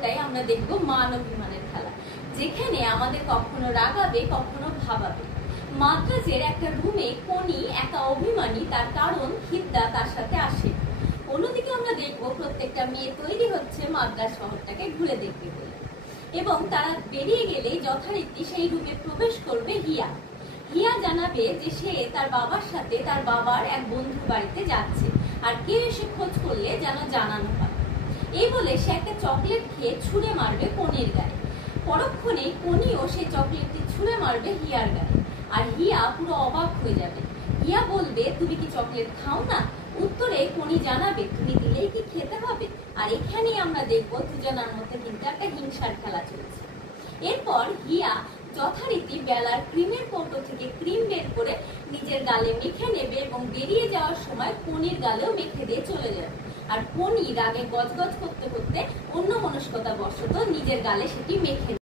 পর্বটাই আমরা দেখবো মান অভিমানের খেলা, যেখানে আমাদের কখনো রাগাবে কখনো ভাবাবে। মাদ্রাজের একটা রুমে কোনি একা অভিমানী, তার কারণ হিদ্দা তার সাথে আসে। অন্যদিকে আমরা দেখবো প্রত্যেকটা মেয়ে তৈরি হচ্ছে মাদ্রাজ শহরটাকে ঘুরে দেখবে বলে, এবং তারা বেরিয়ে গেলেই যথারীতি সেই রুমে প্রবেশ করবে হিয়া। হিয়া জানাবে যে সে তার বাবার সাথে তার বাবার এক বন্ধুর বাড়িতে যাচ্ছে, আর কেউ এসে খোঁজ করলে যেন জানানো হয়। এই বলে সে একটা চকলেট খেয়ে ছুঁড়ে মারবে কোনির গায়ে। পরক্ষণে কোনিও সেই চকলেটটি ছুঁড়ে মারবে হিয়ার গায়ে, আর হিয়া পুরো অবাক হয়ে যাবে। হিয়া বলবে, তুমি কি চকলেট খাও না? উত্তরে কোনি জানাবে, তুমি দিলেই কি খেতে হবে? আর এখানেই আমরা দেখবো দুজনের মধ্যে কিন্তু একটা হিংসার খেলা চলছে। এরপর হিয়া যথারীতি বেলার ক্রিমের কৌটো থেকে ক্রিম বের করে নিজের গালে মেখে নেবে এবং বেরিয়ে যাওয়ার সময় কোনির গালেও মেখে দিয়ে চলে যাবে। আর কোনি রাগে গজগজ করতে করতে অন্যমনস্কতা বশত নিজের গালে সেটি মেখে